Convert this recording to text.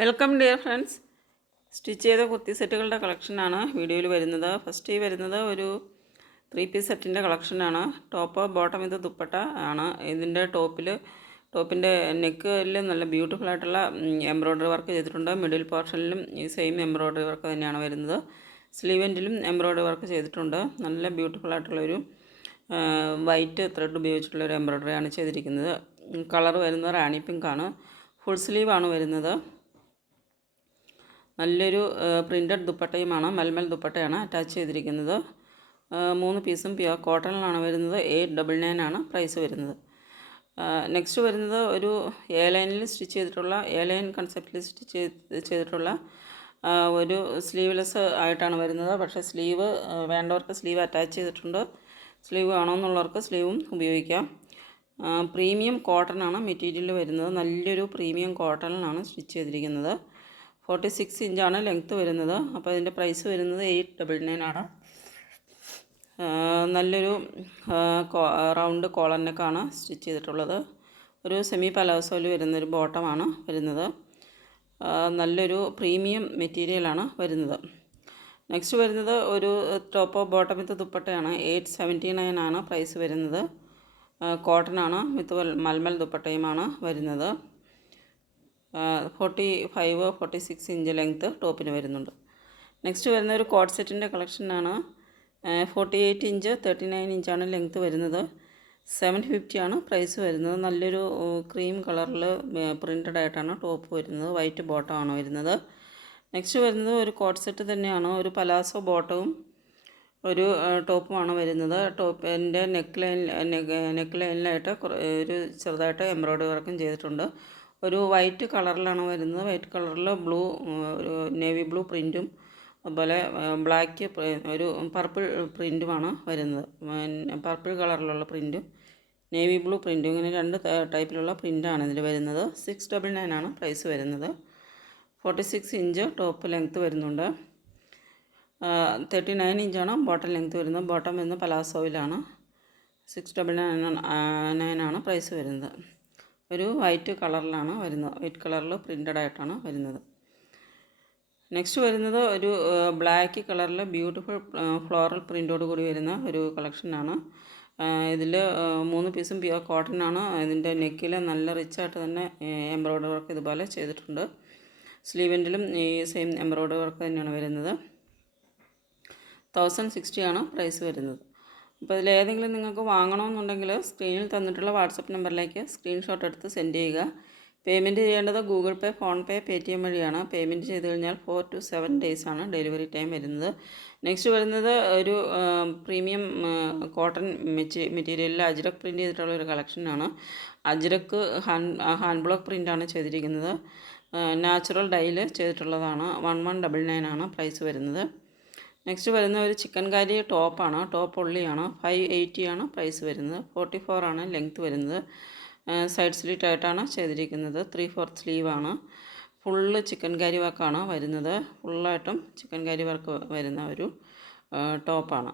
Welcome dear friends stitch ചെയ്ത കുത്തി സെറ്റുകളുടെ കളക്ഷനാണ് വീഡിയോയിൽ വരുന്നത്. ഫസ്റ്റ് ഈ വരുന്നത് ഒരു ത്രീ പീസ് സെറ്റിന്റെ കളക്ഷനാണ്. ടോപ്പ് ബോട്ടം ഇത് ദുപ്പട്ട ആണ്. ഇതിന്റെ ടോപ്പിൽ ടോപ്പിന്റെ നെക്കിൽ നല്ല ബ്യൂട്ടിഫുൾ ആയിട്ടുള്ള എംബ്രോയ്ഡറി വർക്ക് ചെയ്തിട്ടുണ്ട്. മിഡിൽ പോർഷനിലും ഈ സെയിം എംബ്രോയ്ഡറി വർക്ക് തന്നെയാണ് വരുന്നത്. സ്ലീവെന്റിലും എംബ്രോയ്ഡറി വർക്ക് ചെയ്തിട്ടുണ്ട്. നല്ല ബ്യൂട്ടിഫുൾ ആയിട്ടുള്ളൊരു വൈറ്റ് ത്രെഡ് ഉപയോഗിച്ചിട്ടുള്ള ഒരു എംബ്രോയ്ഡറി ആണ് ചെയ്തിരിക്കുന്നത്. കളർ വരുന്നത് റാണി പിങ്ക് ആണ്. ഫുൾ സ്ലീവാണ് വരുന്നത്. നല്ലൊരു പ്രിന്റഡ് ദുപ്പട്ടയുമാണ് മൽമൽ ദുപ്പട്ടയാണ് അറ്റാച്ച് ചെയ്തിരിക്കുന്നത്. മൂന്ന് പീസും പ്യുവർ കോട്ടണിലാണ് വരുന്നത് എയ്റ്റ് ഡബിൾ നയൻ ആണ് പ്രൈസ് വരുന്നത്. നെക്സ്റ്റ് വരുന്നത് ഒരു എ ലൈനിൽ സ്റ്റിച്ച് ചെയ്തിട്ടുള്ള എ ലൈൻ കൺസെപ്റ്റിൽ സ്റ്റിച്ച് ചെയ്തിട്ടുള്ള ഒരു സ്ലീവ്ലെസ് ആയിട്ടാണ് വരുന്നത്. പക്ഷേ സ്ലീവ് വേണ്ടവർക്ക് സ്ലീവ് അറ്റാച്ച് ചെയ്തിട്ടുണ്ട്. സ്ലീവ് വേണമെന്നുള്ളവർക്ക് സ്ലീവും ഉപയോഗിക്കാം. പ്രീമിയം കോട്ടൺ ആണ് മെറ്റീരിയൽ വരുന്നത്. നല്ലൊരു പ്രീമിയം കോട്ടണിലാണ് സ്റ്റിച്ച് ചെയ്തിരിക്കുന്നത്. ഫോർട്ടി സിക്സ് ഇഞ്ചാണ് ലെങ്ത്ത് വരുന്നത്. അപ്പോൾ അതിന്റെ പ്രൈസ് വരുന്നത് എയ്റ്റ് ഡബിൾ നയൻ ആണ്. നല്ലൊരു റൗണ്ട് കോളർ നെക്കാണ് സ്റ്റിച്ച് ചെയ്തിട്ടുള്ളത്. ഒരു സെമി പലാസോയിൽ വരുന്നൊരു ബോട്ടമാണ് വരുന്നത്. നല്ലൊരു പ്രീമിയം മെറ്റീരിയലാണ് വരുന്നത്. നെക്സ്റ്റ് വരുന്നത് ഒരു ടോപ്പ് ബോട്ടം വിത്ത് ദുപ്പട്ടയാണ്. എയ്റ്റ് സെവന്റി നയൻ ആണ് പ്രൈസ് വരുന്നത്. കോട്ടൺ ആണ് വിത്ത് മൽമൽ ദുപ്പട്ടയുമാണ് വരുന്നത്. Forty five forty six inch length ടോപ്പിന് വരുന്നുണ്ട്. നെക്സ്റ്റ് വരുന്ന ഒരു കോഡ് സെറ്റിന്റെ കളക്ഷനാണ് forty eight inch thirty nine ഇഞ്ചാണ് ലെങ്ത്ത് വരുന്നത്. സെവൻ ഫിഫ്റ്റി ആണ് പ്രൈസ് വരുന്നത്. നല്ലൊരു ക്രീം കളറിൽ പ്രിന്റഡ് ആയിട്ടാണ് ടോപ്പ് വരുന്നത്. വൈറ്റ് ബോട്ടം ആണ് വരുന്നത്. നെക്സ്റ്റ് വരുന്നത് ഒരു കോഡ് സെറ്റ് തന്നെയാണ്. ഒരു പലാസോ ബോട്ടവും ഒരു ടോപ്പുമാണ് വരുന്നത്. ടോപ്പിന്റെ നെക്ക് ലൈൻ നെക്ക് ലൈനിലായിട്ട് ഒരു ചെറുതായിട്ട് എംബ്രോയ്ഡറി വർക്കും ചെയ്തിട്ടുണ്ട്. ഒരു വൈറ്റ് കളറിലാണ് വരുന്നത്. വൈറ്റ് കളറിൽ ബ്ലൂ ഒരു നേവി ബ്ലൂ പ്രിന്റും അതുപോലെ ബ്ലാക്ക് ഒരു പർപ്പിൾ പ്രിന്റുമാണ് വരുന്നത്. പർപ്പിൾ കളറിലുള്ള പ്രിന്റും നേവി ബ്ലൂ പ്രിന്റും ഇങ്ങനെ രണ്ട് ടൈപ്പിലുള്ള പ്രിന്റാണ് ഇതിൽ വരുന്നത്. സിക്സ് ഡബിൾ നയൻ ആണ് പ്രൈസ് വരുന്നത്. Forty six inch top length വരുന്നുണ്ട്. തേർട്ടി നയൻ ഇഞ്ചാണ് ബോട്ടം ലെങ്ത്ത് വരുന്നത്. ബോട്ടം വരുന്നത് പലാസോയിലാണ്. സിക്സ് ഡബിൾ നയൻ നയൻ ആണ് പ്രൈസ് വരുന്നത്. ഒരു വൈറ്റ് കളറിലാണ് വരുന്നത്. വൈറ്റ് കളറിൽ പ്രിന്റഡ് ആയിട്ടാണ് വരുന്നത്. നെക്സ്റ്റ് വരുന്നത് ഒരു ബ്ലാക്ക് കളറിൽ ബ്യൂട്ടിഫുൾ ഫ്ലോറൽ പ്രിന്റോട് കൂടി വരുന്ന ഒരു കളക്ഷനാണ്. ഇതിൽ മൂന്ന് പീസും പ്യുവർ കോട്ടൺ ആണ് ഇതിന്റെ നെക്കിൽ നല്ല റിച്ചായിട്ട് തന്നെ എംബ്രോയ്ഡറി വർക്ക് ഇതുപോലെ ചെയ്തിട്ടുണ്ട്. സ്ലീവെന്റിലും ഈ സെയിം എംബ്രോയ്ഡറി വർക്ക് തന്നെയാണ് വരുന്നത്. തൗസൻഡ് സിക്സ്റ്റി ആണ് പ്രൈസ് വരുന്നത്. അപ്പോൾ ഇതിലേതെങ്കിലും നിങ്ങൾക്ക് വാങ്ങണമെന്നുണ്ടെങ്കിൽ സ്ക്രീനിൽ തന്നിട്ടുള്ള വാട്സപ്പ് നമ്പറിലേക്ക് സ്ക്രീൻഷോട്ട് എടുത്ത് സെൻഡ് ചെയ്യുക. പേയ്മെന്റ് ചെയ്യേണ്ടത് Google Pay PhonePe T M വഴിയാണ്. പേയ്മെന്റ് ചെയ്ത് കഴിഞ്ഞാൽ ഫോർ ടു സെവൻ ഡേയ്സ് ആണ് ഡെലിവറി ടൈം വരുന്നത്. നെക്സ്റ്റ് വരുന്നത് ഒരു പ്രീമിയം കോട്ടൺ മെറ്റി മെറ്റീരിയലിൽ അജ്രക് പ്രിന്റ് ചെയ്തിട്ടുള്ള ഒരു കളക്ഷനാണ്. അജ്രക്ക് ഹാൻഡ് ഹാൻഡ് ബ്ലോക്ക് പ്രിന്റാണ് ചെയ്തിരിക്കുന്നത്. നാച്ചുറൽ ഡൈയിൽ ചെയ്തിട്ടുള്ളതാണ്. വൺ വൺ ഡബിൾ നയൻ ആണ് പ്രൈസ് വരുന്നത്. നെക്സ്റ്റ് വരുന്ന ഒരു ചിക്കൻ കാരി ടോപ്പാണ് ടോപ്പ് ഉള്ളിയാണ് ഫൈവ് എയ്റ്റി ആണ് പ്രൈസ് വരുന്നത്. ഫോർട്ടി ഫോർ ആണ് ലെങ്ത്ത് വരുന്നത്. സൈഡ് സ്ലീറ്റായിട്ടാണ് ചെയ്തിരിക്കുന്നത്. ത്രീ ഫോർത്ത് സ്ലീവാണ് ഫുള്ള് ചിക്കൻ കാരി വർക്കാണ് വരുന്നത്. ഫുള്ളായിട്ടും ചിക്കൻ കാരി വർക്ക് വരുന്ന ഒരു ടോപ്പാണ്